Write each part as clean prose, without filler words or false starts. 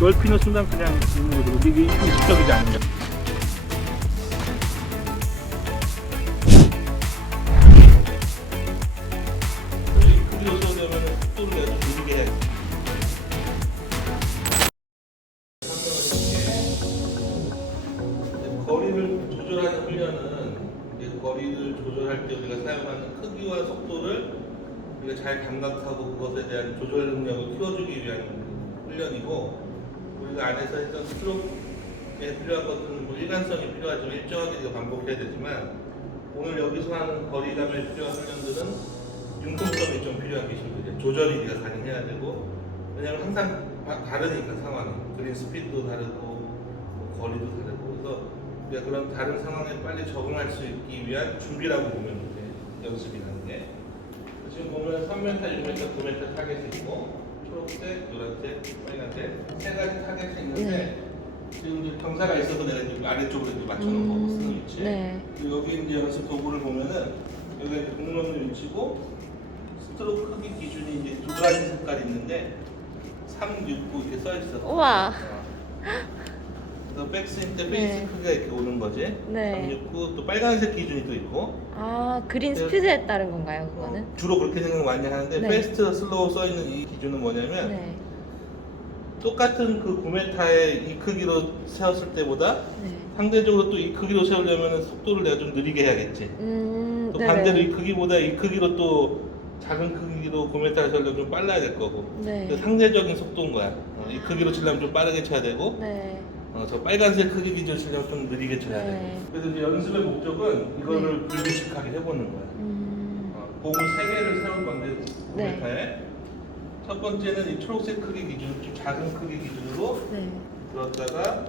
넓히는 순간 그냥 있는 거죠. 이게 의식적이지 않은 거. 크기로 쏘려면 속도를 내서 느리게 해야 돼. 거리를 조절하는 훈련은 이제 거리를 조절할 때 우리가 사용하는 크기와 속도를 우리가 잘 감각하고 그것에 대한 조절 능력을 키워주기 위한 훈련이고, 우리가 안에서 했던 스트로크에 필요한 것들은 뭐 일관성이 필요하지만 일정하게 이거 반복해야 되지만, 오늘 여기서 하는 거리감에 필요한 훈련들은 융통성이 좀 필요한 기술들이에요. 조절이 우리가 가능해야 되고, 왜냐하면 항상 다르니까 상황이, 그린 스피드도 다르고 뭐 거리도 다르고, 그래서 우리가 그런 다른 상황에 빨리 적응할 수 있기 위한 준비라고 보면 돼, 연습이라는 게. 지금 보면 3m, 6m, 9m 타겟이 있고, 초록색, 노란색, 빨간색 세 가지 타겟이 있는데, 지금 이제 경사가 있어서 내가 이제 아래쪽으로 이제 맞춰놓은 거고, 쓰는 위치. 그리고 여기 이제 연습 도구를 보면은 여기가 이제 공로는 위치고, 스트로크 크기 기준이 이제 두 가지 색깔이 있는데 3, 6, 9 이렇게 써 있어. 우와. 그래서 백스윙 때 페이스 크기가 이렇게 오는 거지. 네. 3, 6, 9 또 빨간색 기준이 또 있고. 아, 그린 스피드에 따른 건가요, 그거는? 주로 그렇게 생각 많이 하는데, 네. 페스트, 슬로우 써 있는 이 기준은 뭐냐면, 네. 똑같은 그 9m의 이 크기로 세웠을 때보다 네. 상대적으로 또 이 크기로 세우려면 속도를 내가 좀 느리게 해야겠지. 또 네네. 반대로 이 크기보다 이 크기로 또 작은 크기로 9m를 세우려면 좀 빨라야 될 거고. 네. 그 상대적인 속도인 거야. 이 크기로 치려면 좀 빠르게 쳐야 되고, 네. 저 빨간색 크기 기준 치려면 좀 느리게 쳐야 네. 돼. 그래서 이제 연습의 목적은 이거를 불규칙하게 해보는 거야. 공을 3개를 세울 건데 9m에 네. 첫 번째는 이 초록색 크기 기준, 좀 작은 크기 기준으로 네. 들었다가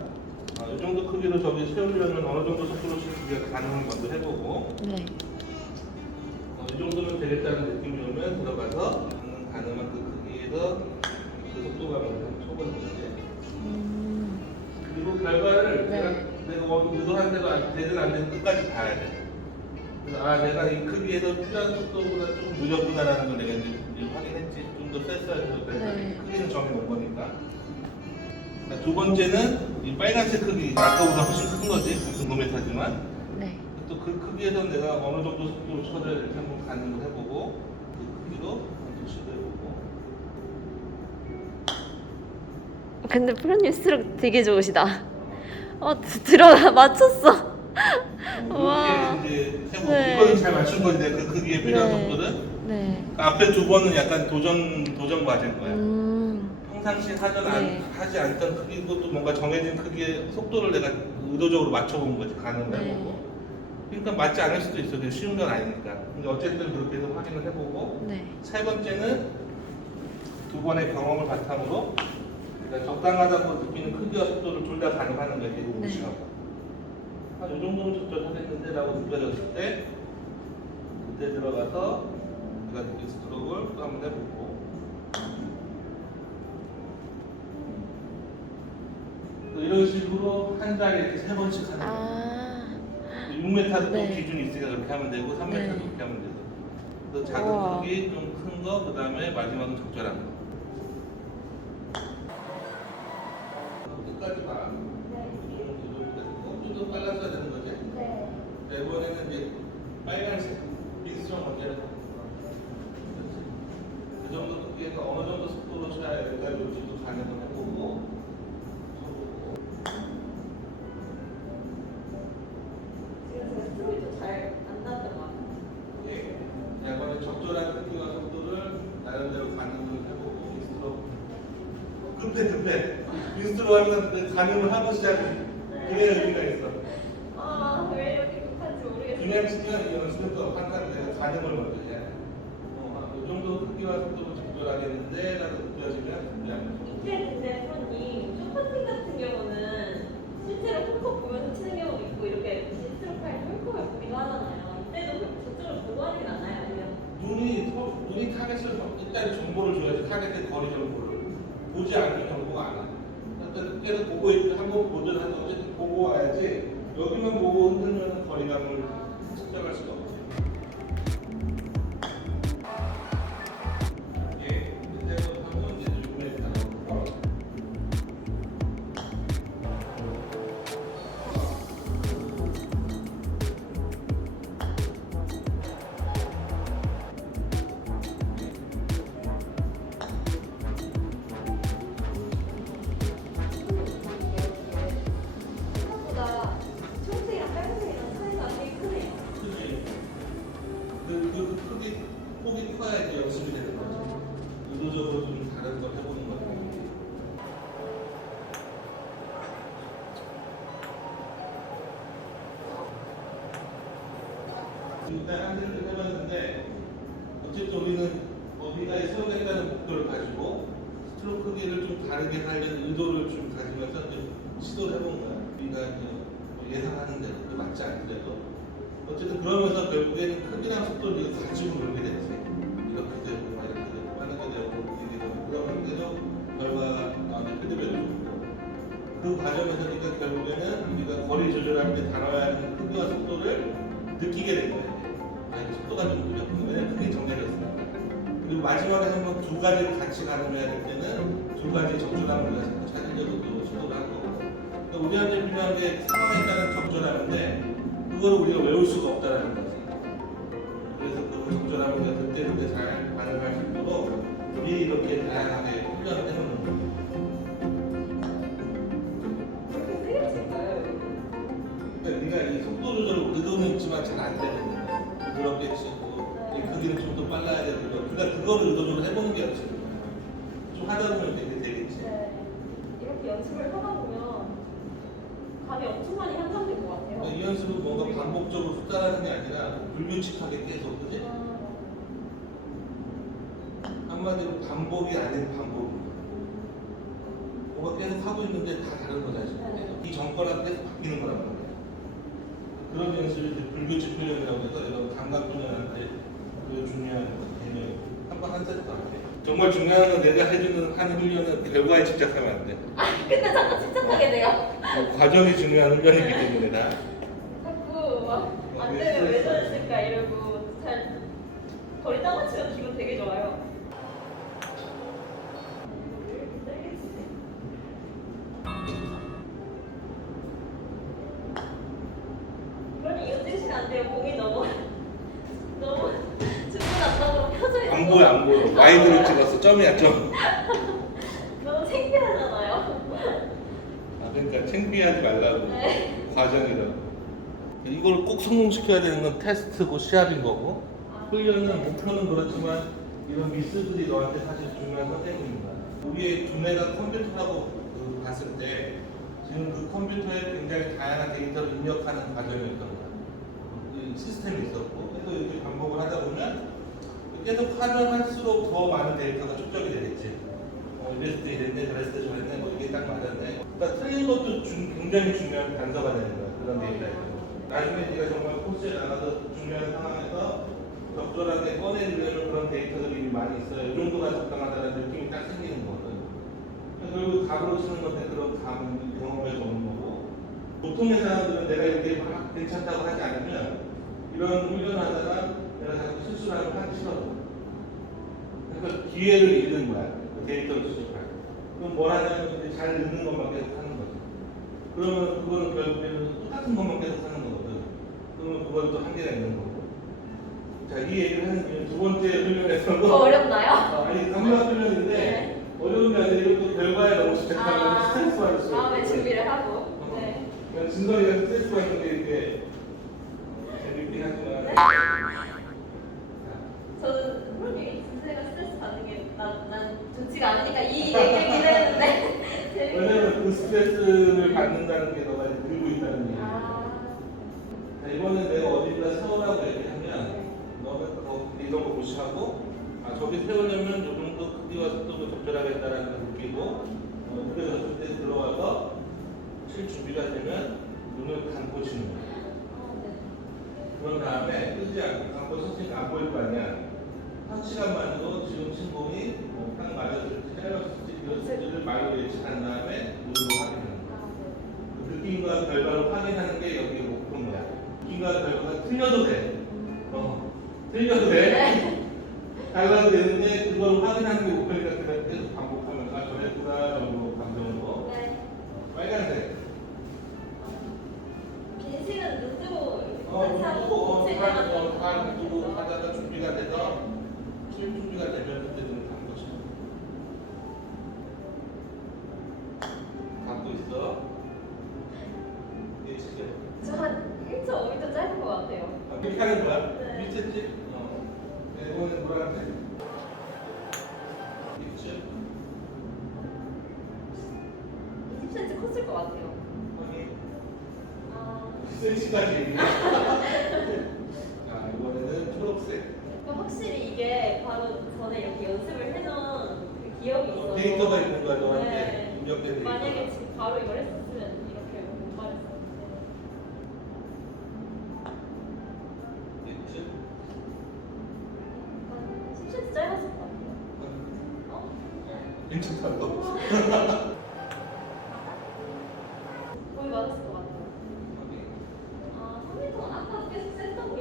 이 정도 크기로 저기 세우려면 어느 정도 속도로 치기가 가능한 건도 해보고, 네. 이 정도면 되겠다는 느낌이 오면 들어가서 가능한 그 크기에서 그 속도감을 한번 쳐보는 거지. 그리고 결과를 네. 내가 의도한 대로 되든 안 되든 끝까지 봐야 돼. 그래서 내가 이 크기에서 필요한 속도보다 조금 느렸구나라는 걸 내가 이제 확인했지. 좀 더 셌어야 돼서 네. 크기는 정해놓은 거니까. 두 번째는 이 빨간색 크기, 아까보다 훨씬 큰 거지. 같은 9m지만. 네. 또 그 크기에서 내가 어느 정도 속도로 쳐줘야 될지 한번 가늠을 해보고, 그 크기로 한번 시도해보고. 근데 프로님 스트로크 되게 좋으시다. 들어가 맞췄어. 와. 이렇게 이제 해보고, 네. 이거는 잘 맞춘 건데, 그 크기에 필요한 네. 속도는. 네. 앞에 두 번은 약간 도전 과제인 거야. 평상시 네. 하지 않던 크기고 또 뭔가 정해진 크기의 속도를 내가 의도적으로 맞춰본 거지, 가늠을 네. 해보고. 그러니까 맞지 않을 수도 있어. 그게 쉬운 건 아니니까. 근데 어쨌든 그렇게 해서 확인을 해보고. 네. 세 번째는 두 번의 경험을 바탕으로 그러니까 적당하다고 느끼는 크기와 속도를 둘 다 가늠하는 거야, 이거 무시하고. 이 정도는 적절하겠는데 라고 느껴졌을 때, 그때 들어가서 우리가 느낀 스트로크를 또 한번 해보고, 또 이런 식으로 한 달에 이렇게 3번씩 하는 거야. 6m도 네. 또 기준이 있으니까 그렇게 하면 되고, 3m도 네. 그렇게 하면 되고. 그래서 작은 우와. 크기, 좀 큰 거, 그 다음에 마지막은 적절한 거. 끝까지 봐. 좀 더 빨랐어야 되는 거지? 네. 이번에는 이제 빨간색, 빈스트롱 먼저 그 정도 크기에서 어느 정도 속도로 쳐야 될지도 가늠을 해보고, 이번에 적절한 크기와 속도를 나름대로 가늠을 해보고, 급해. 빈스트로 하면 가늠을 하고 시작해. 그게 의미가 있어. 왜 이렇게 급한지 모르겠어요. 그냥 치면 연습도 항상 내가 가늠을 먼저 해야 돼. 이 정도 크기와 속도로 적절하겠는데 라고 느껴지면 그냥 이때 근데 프로님 쇼퍼팅 같은 경우는 실제로 홈컵 보면서 치는 경우도 있고 이렇게 스트로크 할때 홈컵을 보기도 하잖아요. 이때도 저쪽을 보고 하진 않아요? 아니면 눈이 타겟을 일단 정보를 줘야지. 타겟의 거리 정보를 보지 않으면 정보가 안 와. 일단 계속 보고 한번 보든 어쨌든 보고 와야지. 여기만 보고 흔들면 거리감을 측정할 수가 없어. 이때부터 한번 이제 6m 폭이 커야 이제 연습이 되는 거지. 의도적으로 좀 다른 걸 해보는 거야. 일단 한 세트를 해봤는데 어쨌든 우리는 어디가에 세우겠다는 목표를 가지고 스트로크 크기를 좀 다르게 하려는 의도를 좀 가지면서 좀 시도를 해본 거야. 우리가 뭐 예상하는 대로 그 맞지 않더라도 어쨌든 그러면서 결국에는 크기랑 속도를 이거 가지고 놀게 됐지. 이렇게 되고 막 이렇게 되고 빠르게 되고 이게 되고 그러면 계속 결과가 나오는 피드백을 줬고 그 과정에서 그러니까 결국에는 우리가 거리 조절할 때 다뤄야 하는 크기와 속도를 느끼게 된 거야. 아, 이게 속도가 좀 느렸구나. 왜냐면 크게 정해졌으니까. 그리고 마지막에 한번 두 가지를 같이 가늠해야 될 때는 두 가지 적절함을 우리가 자꾸 찾으려고 또 시도를 하고 그러니까 우리한테 필요한 게 상황에 따른 적절함인데 그걸 우리가 외울 수가 없다는 거지. 그래서 그 적절함을 우리가 그때그때 잘 반응할 수 있도록 미리 이렇게 다양하게 훈련을 해놓는 거예요. 그렇게 세게 칠까요? 그러니까 네가 이 속도 조절을 의도는 있지만 잘 안 되는 거야. 부드럽게 치고 이 크기는 좀 더 빨라야 되고 그러니까 그거를 의도적으로 해보는 게 연습인 거야. 좀 하다 보면 되겠지. 네. 이렇게 연습을 하다 보면 감이 엄청 많이 향상될 것 같아요. 그러니까 이 연습은 뭔가 반복적으로 숫자라는 게 아니라 불규칙하게 계속 그지? 한마디로 반복이 아닌 반복입니다. 뭐가 계속 하고 있는데 다 다른 거다 지금. 이 전거랑 계속 바뀌는 거란 말이야. 그런 연습이 이제 불규칙 훈련이라고 해서 이런 감각 훈련한테 그 중요한 개념. 한번 한 세트 안 돼. 정말 중요한 건 내가 해주는 하는 훈련은 결과에 집착하면 안 돼. 근데 자꾸 집착하게 돼요. 과정이 중요한 훈련이기 때문에 다. 자꾸 막안 되면 왜 저랬을까 이러고 잘 거리 따맞추면 기분 되게 좋아요. 그러니 이거 찍으시면 안 돼요. 공이 너무 충분한다고 펴져 있는 안 거. 보여 안 보여. 와이드로 찍었어. 점이야 점. 너무 창피하잖아요. 아, 그러니까 창피하지 말라고. 네. 과정이라고. 이걸 꼭 성공시켜야 되는 건 테스트고 시합인 거고 훈련은 목표는 그렇지만 이런 미스들이 너한테 사실 중요한 선택입니다. 우리의 두뇌가 컴퓨터라고 봤을 때 지금 그 컴퓨터에 굉장히 다양한 데이터를 입력하는 과정이었던 거야. 이 시스템이 있었고 그래서 이렇게 반복을 하다 보면 계속 하면 할수록 더 많은 데이터가 축적이 되겠지. 이랬을 때 이랬네, 저랬을 때 저랬네, 뭐 이게 딱 맞았네. 그러니까 틀린 것도 굉장히 중요한 단서가 되는 거야. 그런 데이터에서. 나중에 네가 정말 코스에 나가서 중요한 상황에서 적절하게 꺼내주려는 그런 데이터들이 이미 많이 있어요. 이 정도가 적당하다는 느낌이 딱 생기는 거거든. 결국 감으로 쓰는 건데 그런 감 경험에서 오는 거고 보통의 사람들은 내가 이렇게 막 괜찮다고 하지 않으면 이런 훈련을 하다가 내가 자꾸 실수를 하면 하기 싫어. 그러니까 기회를 잃는 거야. 그 데이터를 수집할. 그럼 뭘 하냐면 이제 잘 읽는 것만 계속 하는 거지. 그러면 그거는 결국에는 똑같은 것만 계속 하는 거거든. 그러면 그건 또 한계가 있는 거고. 자, 이 얘기를 하는 이유 두 번째 훈련에서도 더 어렵나요? 아니 감각 훈련인데 네. 어려운 게 아니라 이것도 결과에 너무 집착하면 스트레스 받을 수 있어. 마음의 준비를 하고. 네. 그냥 진성이가 스트레스 받는 게 이렇게 재밌긴 하지만. 네. 저는 프로님이 진세가 스트레스 받는 게 난 좋지가 않으니까 이 얘기를 기대했는데 왜냐면 그 스트레스를 받는다는 게 너가 들고 있다는 얘기야. 자, 이번에 내가 어디다 세우라고 얘기하면 너가 이런 거 무시하고 아 저기 세우려면 요 정도 크기와 속도가 적절하겠다라는 걸 느끼고 그래서 그때 들어와서 칠 준비가 되면 눈을 감고 치는 거야. 그런 다음에 끄지 않고 감고 쳤으니까 안 보일 거 아니야. 한 시간만으로 지금 친 공이 딱 맞았을 때 짧았을지 길었을지를 말로 예측한 다음에 눈으로 확인하는 거야. 그 느낌과 결과를 확인하는 게 여기 목표인 거야. 느낌과 결과가 틀려도 돼. 틀려도 돼. 달라도 되는데 그걸 확인하는 게 목표니까 그냥 계속 반복하면서 아 저랬구나 정도 감정으로. 네. 빨간색. 빈식은 눈 뜨고 두고 다 두고 하다가 준비가 돼서 칠 준비가 되면 그때 눈을 감고 싶어. 감고 있어. 예측해. 저한 1.5m 짧은 것 같아요. 그렇게 하는 거야? 네. 미쳤지? 이번엔 뭐라 센시까지 얘기해. 자, 이번에는 초록색. 그러니까 확실히 이게 바로 전에 이렇게 연습을 해놓은 그 기억이 있어서 데이터가 있는 거야, 너한테. 네. 입력된 데이터. 만약에 지금 바로 이걸 했었으면 이렇게 못 말했을 텐데. 그치? 10cm 짧았을 것 같아요. 어? 괜찮다고? 거의 맞았을 것 같아요. 아, 3m는 아까 계속 셌던 게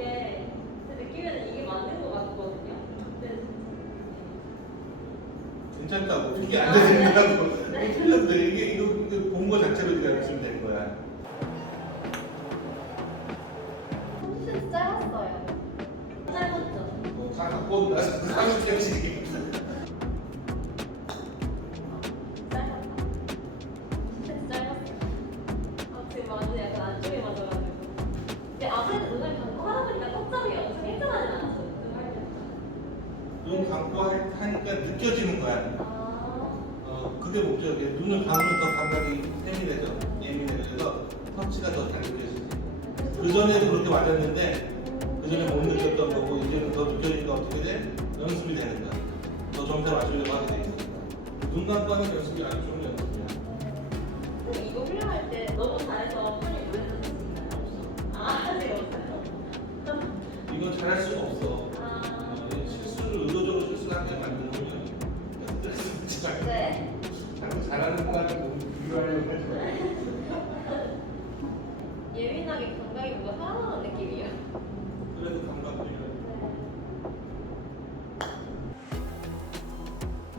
제 느낌에는 이게 맞는 것 같거든요. 근데 괜찮다고. 이게 안 되냐고. 틀렸는데 이거 본 거 자체로 네가 하시면 되는 거야. 30cm 짧았어요. 짧았죠? 다 갖고 오고 나서 30개씩. 짧았다. 10cm 짧았어요. 아, 지금 완전 약간 안쪽에 맞아가지고. 근데 아무래도 눈을 감고 하다 보니까 턱잡이 엄청 일정하진 않았어요. 눈 할 때는. 눈 감고 하니까 느껴지는 거야. 아, 그게 목적이에요. 눈을 감으면 더 감각이 예민해져. 그래서 터치가 더 잘 느껴지지. 그 전에도 그렇게 맞았는데 그 전에 못 느꼈던 거고 이제는 더 느껴지니까 어떻게 돼? 연습이 되는 거야. 더 점수를 맞추려고 하게 돼 있어. 눈 감고 하는 연습이 아주 좋은 연습이야. 근데 이거 훈련할 때 너무 잘해서 빨리 노래는 있나요? 아, 아직 없어요? 이건 잘할 수가 없어. 아, 실수를 의도적으로 실수하게 만드는 거야. 네. 자꾸 잘하는 거 가지고 비교하려고 하지 마. 예민하게 감각이 뭔가 살아나는 느낌이에요. 그래도 감각 필요해.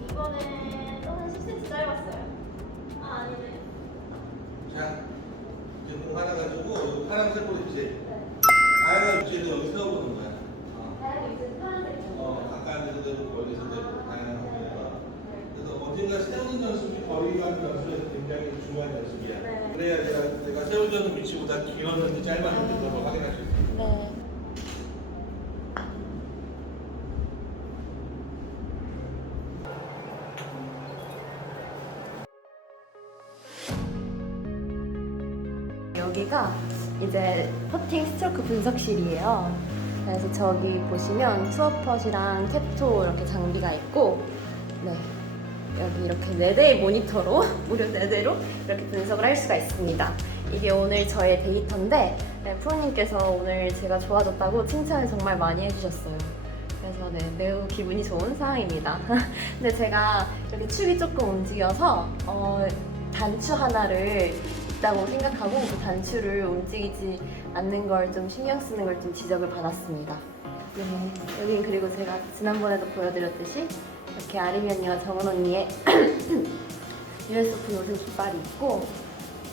이번에 또한 10cm 짧았어요. 아, 아니네. 자, 이제 공 하나 가지고 여기 파란색으로 있지. 네. 다양한 위치에서 여기 세워보는 거야. 다양한 이제 파란색. 가까운 데서 되고 멀리서 되고 다양한 데서. 그래서 어딘가 세우는 연습이 거리가 연습에서 굉장히 중요한 연습이야. 네. 그래야 내가 세우려는 위치보다 길었는지 짧았는지 그걸 확인할 수 있어. 네. 여기가 이제 퍼팅 스트로크 분석실이에요. 그래서 저기 보시면 투어펫이랑 캡토 이렇게 장비가 있고, 네. 여기 이렇게 4대의 모니터로 무려 4대로 이렇게 분석을 할 수가 있습니다. 이게 오늘 저의 데이터인데 네, 프로님께서 오늘 제가 좋아졌다고 칭찬을 정말 많이 해주셨어요. 그래서 네, 매우 기분이 좋은 상황입니다. 근데 제가 이렇게 축이 조금 움직여서 단추 하나를 있다고 생각하고 그 단추를 움직이지 않는 걸 좀 신경 쓰는 걸 좀 지적을 받았습니다. 여긴 그리고 제가 지난번에도 보여드렸듯이 이렇게 아림이 언니와 정은 언니의 US 오픈 우승 깃발이 있고,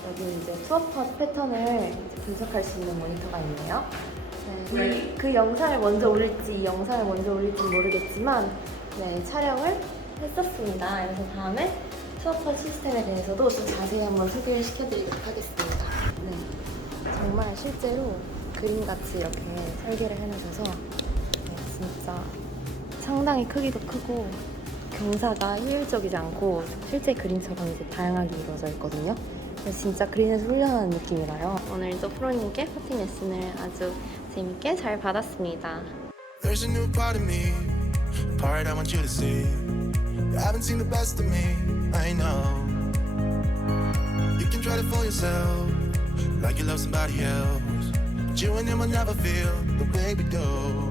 여기 이제 투어펫 패턴을 이제 분석할 수 있는 모니터가 있네요. 네, 그 영상을 먼저 올릴지 이 영상을 먼저 올릴지 모르겠지만 네, 촬영을 했었습니다. 그래서 다음에 투어펫 시스템에 대해서도 좀 자세히 한번 소개를 시켜드리도록 하겠습니다. 네, 정말 실제로 그림같이 이렇게 설계를 해놓으셔서 네, 진짜 상당히 크기도 크고 경사가 효율적이지 않고 실제 그림처럼 이제 다양하게 이루어져 있거든요. 그래서 진짜 그린에서 훈련하는 느낌이라요. 오늘도 프로님께 퍼팅 레슨을 아주 재밌게 잘 받았습니다. There's a new part of me, a part I want you to see. You haven't seen the best of me, I know. You can try to fool yourself, like you love somebody else, but you and him will never feel the way we do.